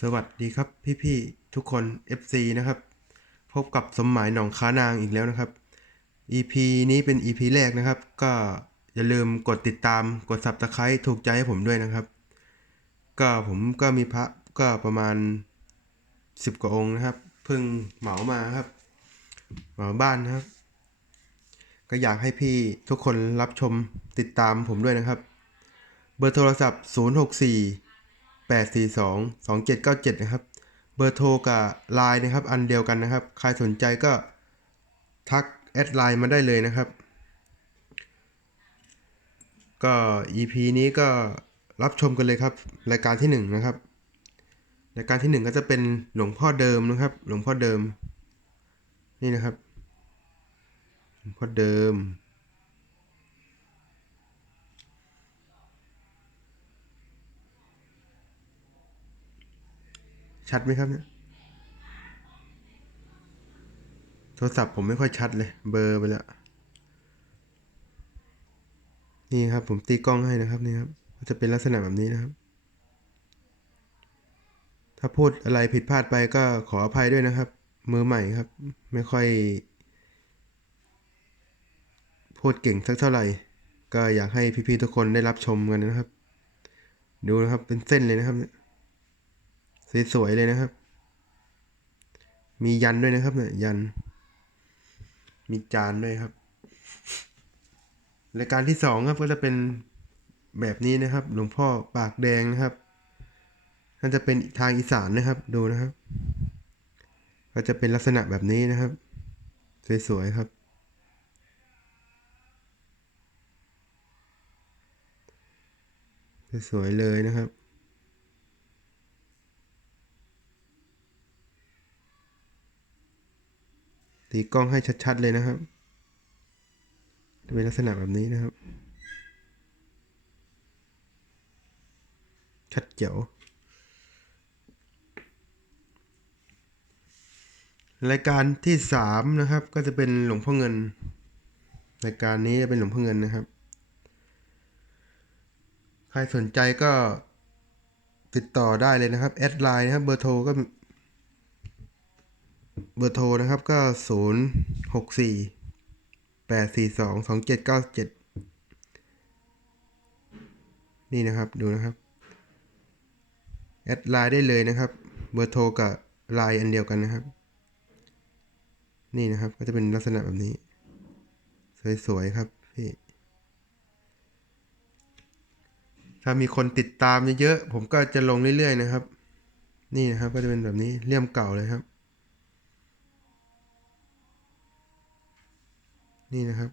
สวัสดีครับพี่ๆทุกคน FC นะครับ พบกับสมหมายหนองค้านางอีกแล้วนะครับ EP นี้เป็น EP แรกนะครับ ก็อย่าลืมกดติดตามกด Subscribe ถูกใจให้ผมด้วยนะครับ ก็ผมก็มีพระก็ประมาณ 10 กว่าองค์นะครับ เพิ่งเหมามาครับ เหมาบ้านนะครับ ก็อยากให้พี่ทุกคนรับชมติดตามผมด้วยนะครับ เบอร์โทรศัพท์ 064 842 2797 นะครับ เบอร์โทรกับไลน์นะครับ อันเดียวกันนะครับ ใครสนใจก็ทักแอดไลน์มาได้เลยนะครับ ก็ EP นี้ก็รับชมกันเลยครับ รายการที่ 1 นะครับ รายการที่ 1 ก็จะเป็นหลวงพ่อเดิมนะครับ หลวงพ่อเดิม นี่นะครับ หลวงพ่อเดิม ชัดไหมครับเนี่ย โทรศัพท์ผมไม่ค่อยชัดเลย เบอร์ไปแล้ว นี่ครับ ผมตีกล้องให้นะครับนี่ครับ จะเป็นลักษณะแบบนี้นะครับ ถ้าพูดอะไรผิดพลาดไปก็ขออภัยด้วยนะครับ มือใหม่ครับ ไม่ค่อย พูดเก่งสักเท่าไหร่ ก็อยากให้พี่ๆทุกคนได้รับชมกันนะครับ ดูนะครับเป็นเส้นเลยนะครับเนี่ย สวยๆเลยนะครับ มียันด้วยนะครับเนี่ยยัน มีจานด้วยครับรายการที่สองครับก็จะเป็นแบบนี้นะครับ หลวงพ่อปากแดงนะครับน่าจะเป็นทางอีสานนะครับ ดูนะครับ ก็จะเป็นลักษณะแบบนี้นะครับ สวยๆครับ สวยๆเลยนะครับ ตีกล้องให้ชัดๆเลยนะครับ จะเป็นลักษณะแบบนี้นะครับ ชัดเจ๋วรายการที่สามนะครับ ก็จะเป็นหลวงพ่อเงิน รายการนี้จะเป็นหลวงพ่อเงินนะครับ ใครสนใจก็ติดต่อได้เลยนะครับ แอดไลน์นะครับ เบอร์โทรก็ เบอร์โทรนะครับก็ 0 6 4 8 4 2 2 7 9 7 นี่นะครับดูนะครับ แอดไลน์ได้เลยนะครับ เบอร์โทรกับไลน์อันเดียวกันนะครับ นี่นะครับก็จะเป็นลักษณะแบบนี้ สวยๆครับพี่ถ้ามีคนติดตามเยอะๆผมก็จะลงเรื่อยๆนะครับ นี่นะครับก็จะเป็นแบบนี้เลี่ยมเก่าเลยครับ นี่นะครับ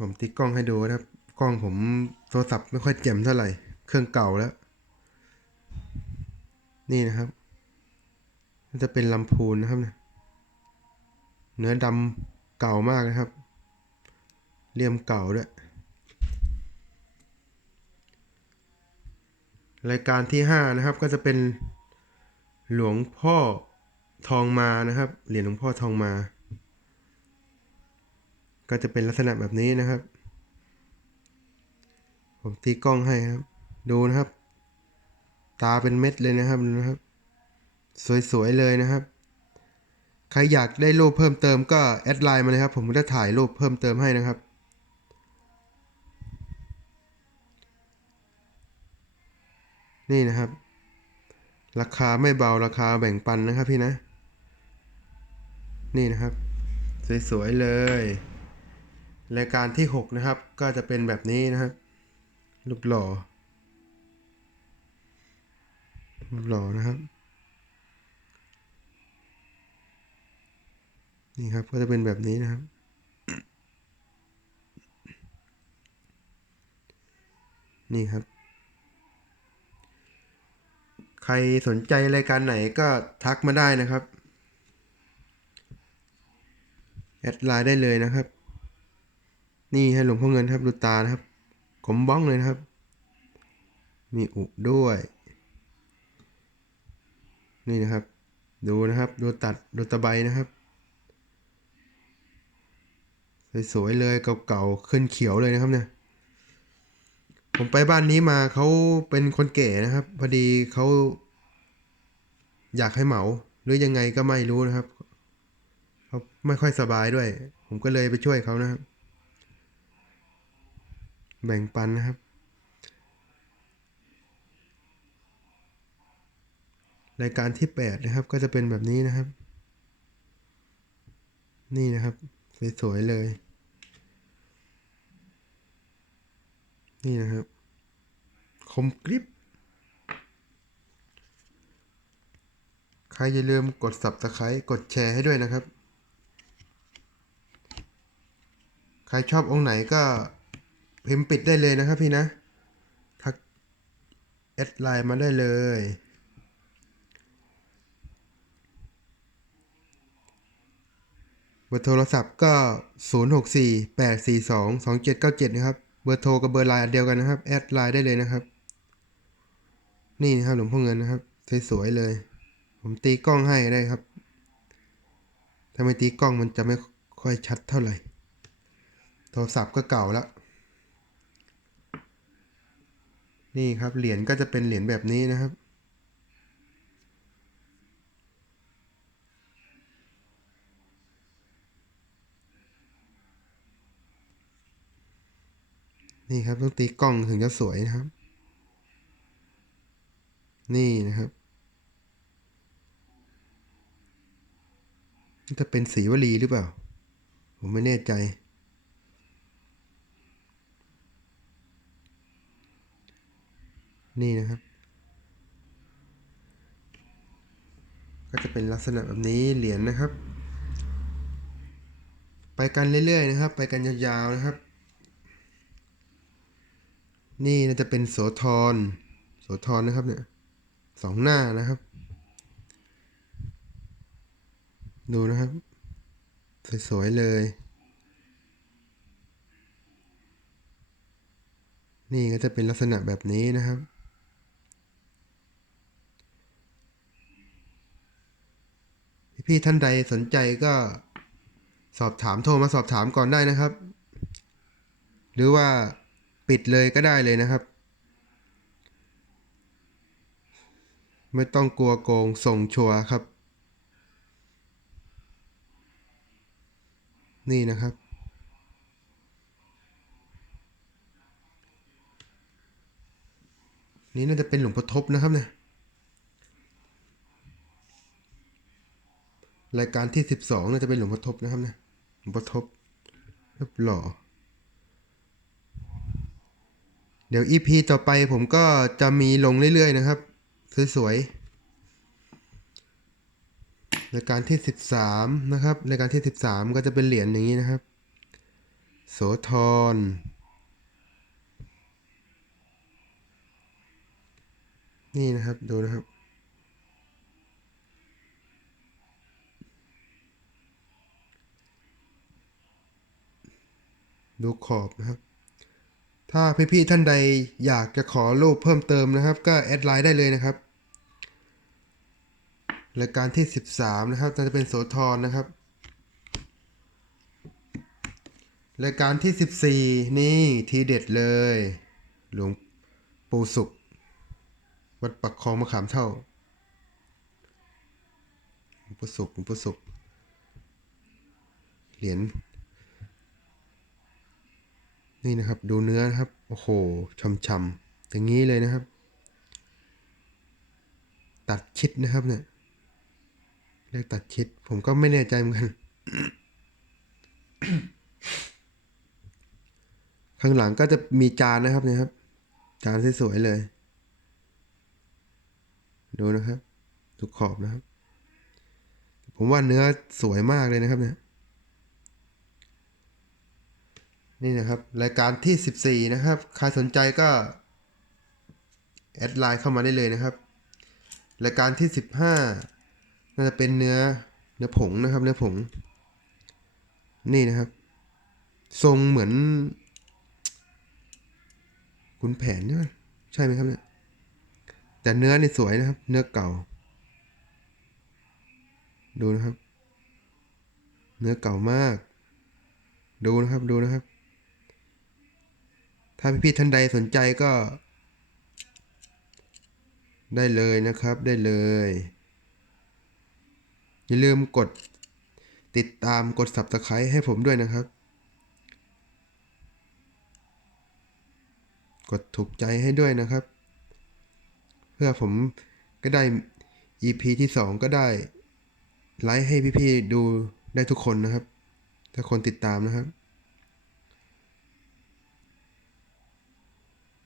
ผมติดกล้องให้ดูนะครับ กล้องผมโทรศัพท์ไม่ค่อยแจ่มเท่าไหร่ เครื่องเก่าแล้ว นี่นะครับมันจะเป็นลำพูนนะครับเนี่ยเนื้อดำเก่ามากนะครับเลี่ยมเก่าด้วยรายการที่ห้านะครับก็จะเป็น หลวงพ่อทองมานะครับ เหรียญหลวงพ่อทองมา ก็จะเป็นลักษณะแบบนี้นะครับ ผมตีกล้องให้ครับ ดูนะครับ ตาเป็นเม็ดเลยนะครับดูนะครับ สวยๆเลยนะครับ ใครอยากได้รูปเพิ่มเติมก็แอดไลน์มาเลยครับ ผมจะถ่ายรูปเพิ่มเติมให้นะครับนี่นะครับ ราคาไม่เบาราคาแบ่งปันนะครับพี่นะ นี่นะครับ สวยๆเลย รายการที่ 6 นะครับ ก็จะเป็นแบบนี้นะครับรูปหล่อรูปหล่อนะครับ นี่ครับก็จะเป็นแบบนี้นะครับนี่ครับ ใครสนใจรายการไหนก็ทักมาได้นะครับ แอดไลน์ได้เลยนะครับ นี่ให้หลวงพ่อเงินครับดูตานะครับกลมบ้องเลยนะครับ มีอุด้วย นี่นะครับ ดูนะครับดูตัดดูตะไบนะครับ สวยๆเลยเก่าๆขึ้นเขียวเลยนะครับเนี่ย ผมไปบ้านนี้มาเขาเป็นคนแก่นะครับ พอดีเขาอยากให้เหมา หรือยังไงก็ไม่รู้นะครับเขาไม่ค่อยสบายด้วย ผมก็เลยไปช่วยเขานะครับ แบ่งปันนะครับ รายการที่แปดนะครับ ก็จะเป็นแบบนี้นะครับ นี่นะครับ สวยๆเลย นี่นะครับ คมกริบ ใครอย่าลืมกด subscribe กดแชร์ให้ด้วยนะครับ ใครชอบองค์ไหนก็พิมพ์ปิดได้เลยนะครับพี่นะ ทักแอดไลน์มาได้เลยเบอร์โทรศัพท์ก็ 0648422797 นะครับ บอร์โทรกับเบอร์ไลน์เดียวกันนะครับแอดไลน์ได้เลยนะครับ นี่นะครับหลวงพ่อเงินนะครับสวยๆเลย ผมตีกล้องให้ได้ครับถ้าไม่ตีกล้องมันจะไม่ค่อยชัดเท่าไหร่ โทรศัพท์ก็เก่าแล้วนี่ครับเหรียญก็จะเป็นเหรียญแบบนี้นะครับ นี่ครับต้องตีกล้องถึงจะสวยนะครับ นี่นะครับนี่จะเป็นสีวลีหรือเปล่า ผมไม่แน่ใจ นี่นะครับ ก็จะเป็นลักษณะแบบนี้เหรียญนะครับ ไปกันเรื่อยๆนะครับ ไปกันยาวๆนะครับ นี่น่าจะเป็นโสธรโสธรนะครับเนี่ยสองหน้านะครับ ดูนะครับ สวยๆเลย นี่ก็จะเป็นลักษณะแบบนี้นะครับพี่ท่านใดสนใจก็สอบถามโทรมาสอบถามก่อนได้นะครับ หรือว่า ปิดเลยก็ได้เลยนะครับ ไม่ต้องกลัวโกงส่งชัวครับ นี่นะครับ นี่น่าจะเป็นหลวงพ่อทบนะครับเนี่ยรายการที่สิบสองน่าจะเป็นหลวงพ่อทบนะครับเนี่ยหลวงพ่อทบรูปหล่อ เดี๋ยว EP ต่อไปผมก็จะมีลงเรื่อยๆนะครับ สวยๆรายการที่ 13 นะครับรายการที่ 13 ก็จะเป็นเหรียญอย่างนี้นะครับ โสธรนี่นะครับดูนะครับ ดูขอบนะครับ ถ้าพี่ๆท่านใดอยากจะขอรูปเพิ่มเติมนะครับ ก็แอดไลน์ได้เลยนะครับรายการที่ 13 นะครับจะเป็นโสธรนะครับรายการที่ 14 นี่ทีเด็ดเลย หลวงปู่สุข วัดปักคลองมะขามเท่าหลวงปู่สุขหลวงปู่สุขเหรียญ นี่นะครับดูเนื้อนะครับโอ้โหช่ำๆอย่างนี้เลยนะครับ ตัดชิดนะครับเนี่ยเรียกตัดชิด ผมก็ไม่แน่ใจเหมือนกัน ข้างหลังก็จะมีจานนะครับเนี่ยครับ จานสวยๆเลย ดูนะครับ ทุกขอบนะครับ ผมว่าเนื้อสวยมากเลยนะครับเนี่ย นี่นะครับรายการที่ 14 นะครับ ใครสนใจก็ แอดไลน์เข้ามาได้เลยนะครับ รายการที่ 15 น่าจะเป็นเนื้อเนื้อผงนะครับ เนื้อผง นี่นะครับ ทรงเหมือนคุณแผนเนี่ยใช่ไหมครับเนี่ยแต่เนื้อนี่สวยนะครับ เนื้อเก่า ดูนะครับ เนื้อเก่ามาก ดูนะครับดูนะครับ ถ้าพี่ๆท่านใดสนใจก็ ได้เลยนะครับได้เลย อย่าลืมกดติดตามกด subscribe ให้ผมด้วยนะครับ กดถูกใจให้ด้วยนะครับ เพื่อผมก็ได้ EP ที่สองก็ได้ ไลค์ให้พี่ๆดูได้ทุกคนนะครับ ถ้าคนติดตามนะครับ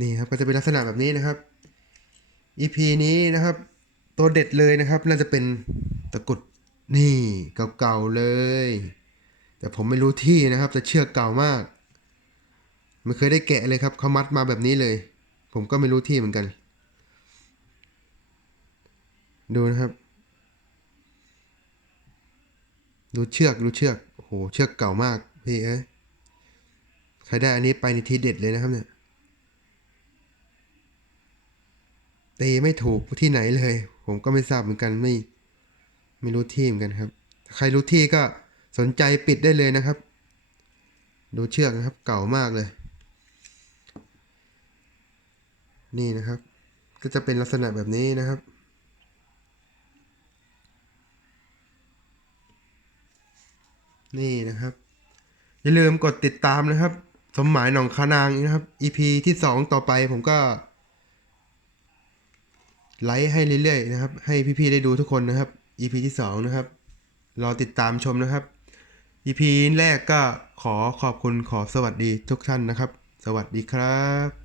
นี่ครับก็จะเป็นลักษณะแบบนี้นะครับ EP นี้นะครับ ตัวเด็ดเลยนะครับ น่าจะเป็นตะกุดนี่เก่าๆเลย แต่ผมไม่รู้ที่นะครับ แต่เชือกเก่ามาก ไม่เคยได้แกะเลยครับเขามัดมาแบบนี้เลย ผมก็ไม่รู้ที่เหมือนกัน ดูนะครับ ดูเชือกดูเชือกโอ้โหเชือกเก่ามากพี่เอ้ใครได้อันนี้ไปในทีเด็ดเลยนะครับเนี่ย ตีไม่ถูกที่ไหนเลย ผมก็ไม่ทราบเหมือนกันไม่ ไม่รู้ที่เหมือนกันครับ ใครรู้ที่ก็สนใจปิดได้เลยนะครับ ดูเชือกนะครับ เก่ามากเลย นี่นะครับ ก็จะเป็นลักษณะแบบนี้นะครับนี่นะครับ อย่าลืมกดติดตามนะครับ สมหมายหนองคานางนะครับ EP ที่สองต่อไปผมก็ ไลค์ให้เรื่อยๆนะครับ ให้พี่ๆได้ดูทุกคนนะครับ EP ที่สองนะครับ รอติดตามชมนะครับ EP แรกก็ขอขอบคุณขอสวัสดีทุกท่านนะครับ สวัสดีครับ